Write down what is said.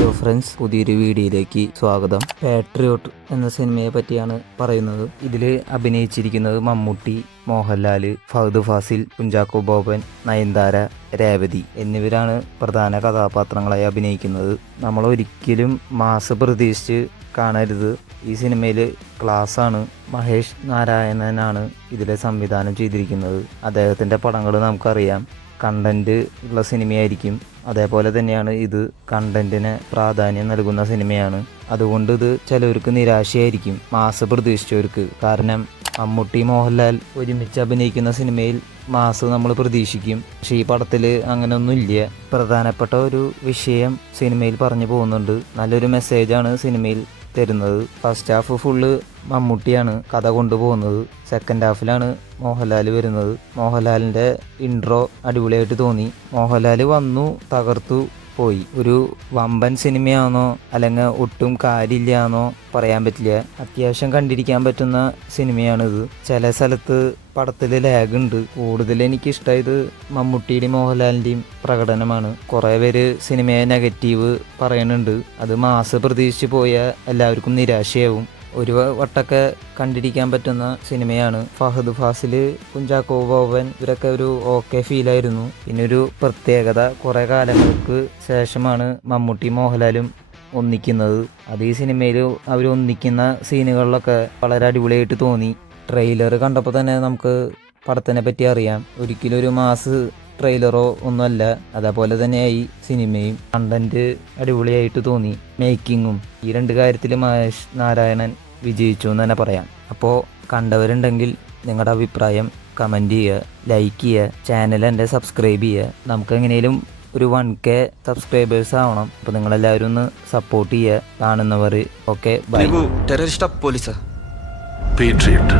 Hello friends, പുതിയൊരു വീഡിയോയിലേക്ക് സ്വാഗതം. പാട്രിയോട്ട് എന്ന സിനിമയെ പറ്റിയാണ് പറയുന്നത്. ഇതിൽ അഭിനയിച്ചിരിക്കുന്നത് മമ്മൂട്ടി, മോഹൻലാൽ, ഫഹദ് ഫാസിൽ, കുഞ്ചാക്കോ ബോബൻ, നയൻതാര, രേവതി എന്നിവരാണ് പ്രധാന കഥാപാത്രങ്ങളായി അഭിനയിക്കുന്നത്. നമ്മൾ ഒരിക്കലും മാസ് പ്രതീക്ഷിച്ച് കാണരുത്. ഈ സിനിമയിൽ ക്ലാസ്സാണ്. മഹേഷ് നാരായണനാണ് ഇതിലെ സംവിധാനം ചെയ്തിരിക്കുന്നത്. അദ്ദേഹത്തിൻ്റെ പടങ്ങൾ നമുക്കറിയാം, കണ്ടന്റ് ഉള്ള സിനിമയായിരിക്കും. അതേപോലെ തന്നെയാണ് ഇത് കണ്ടന്റിന് പ്രാധാന്യം നൽകുന്ന സിനിമയാണ്. അതുകൊണ്ട് ഇത് ചിലവർക്ക് നിരാശയായിരിക്കും, മാസ് പ്രതീക്ഷിച്ചവർക്ക്. കാരണം മമ്മൂട്ടി, മോഹൻലാൽ ഒരുമിച്ച് അഭിനയിക്കുന്ന സിനിമയിൽ മാസ് നമ്മൾ പ്രതീക്ഷിക്കും. പക്ഷേ ഈ പടത്തിൽ അങ്ങനെയൊന്നുമില്ല. പ്രധാനപ്പെട്ട ഒരു വിഷയം സിനിമയിൽ പറഞ്ഞു പോകുന്നുണ്ട്. നല്ലൊരു മെസ്സേജാണ് സിനിമയിൽ തരുന്നത്. ഫസ്റ്റ് ഹാഫ് ഫുള്ള് മമ്മൂട്ടിയാണ് കഥ കൊണ്ടുപോകുന്നത്. സെക്കൻഡ് ഹാഫിലാണ് മോഹൻലാൽ വരുന്നത്. മോഹൻലാലിൻ്റെ ഇൻട്രോ അടിപൊളിയായിട്ട് തോന്നി. മോഹൻലാൽ വന്നു, തകർത്തു, പോയി. ഒരു വമ്പൻ സിനിമയാണോ അല്ലെങ്കിൽ ഒട്ടും കാര്യമില്ലാന്നോ പറയാൻ പറ്റില്ല. അത്യാവശ്യം കണ്ടിരിക്കാൻ പറ്റുന്ന സിനിമയാണിത്. ചില സ്ഥലത്ത് പടത്തിൽ ലാഗ് ഉണ്ട്. കൂടുതൽ എനിക്കിഷ്ടമായത് മമ്മൂട്ടിയുടെയും മോഹൻലാലിൻ്റെയും പ്രകടനമാണ്. കുറേ പേര് സിനിമയെ നെഗറ്റീവ് പറയുന്നുണ്ട്. അത് മാസ് പ്രതീക്ഷിച്ച് പോയാൽ എല്ലാവർക്കും നിരാശയാവും. ഒരു വട്ടമൊക്കെ കണ്ടിരിക്കാൻ പറ്റുന്ന സിനിമയാണ്. ഫഹദ് ഫാസിൽ, കുഞ്ചാക്കോ ബോബൻ ഇവരൊക്കെ ഒരു ഓക്കെ ഫീലായിരുന്നു. പിന്നെ ഒരു പ്രത്യേകത, കുറേ കാലങ്ങൾക്ക് ശേഷമാണ് മമ്മൂട്ടി മോഹൻലാലും ഒന്നിക്കുന്നത്. അത് ഈ സിനിമയിൽ അവർ ഒന്നിക്കുന്ന സീനുകളിലൊക്കെ വളരെ അടിപൊളിയായിട്ട് തോന്നി. ട്രെയിലർ കണ്ടപ്പോൾ തന്നെ നമുക്ക് പടത്തിനെ പറ്റി അറിയാം. ഒരിക്കലും ഒരു മാസ് ട്രെയിലറോ ഒന്നുമല്ല. അതേപോലെ തന്നെയായി സിനിമയും. കണ്ടന്റ് അടിപൊളിയായിട്ട് തോന്നി. മേക്കിങ്ങും ഈ രണ്ട് കാര്യത്തിൽ മഹേഷ് നാരായണൻ വിജയിച്ചു എന്ന് തന്നെ പറയാം. അപ്പോൾ കണ്ടവരുണ്ടെങ്കിൽ നിങ്ങളുടെ അഭിപ്രായം കമൻറ്റ് ചെയ്യുക, ലൈക്ക് ചെയ്യുക, ചാനൽ എൻ്റെ സബ്സ്ക്രൈബ് ചെയ്യുക. നമുക്ക് എങ്ങനെയും ഒരു 1K സബ്സ്ക്രൈബേഴ്സ് ആവണം. അപ്പോൾ നിങ്ങളെല്ലാവരും ഒന്ന് സപ്പോർട്ട് ചെയ്യുക. കാണുന്നവർ ഓക്കെ ബൈ. ടെററിസ്റ്റ് പോലീസാ Patriot.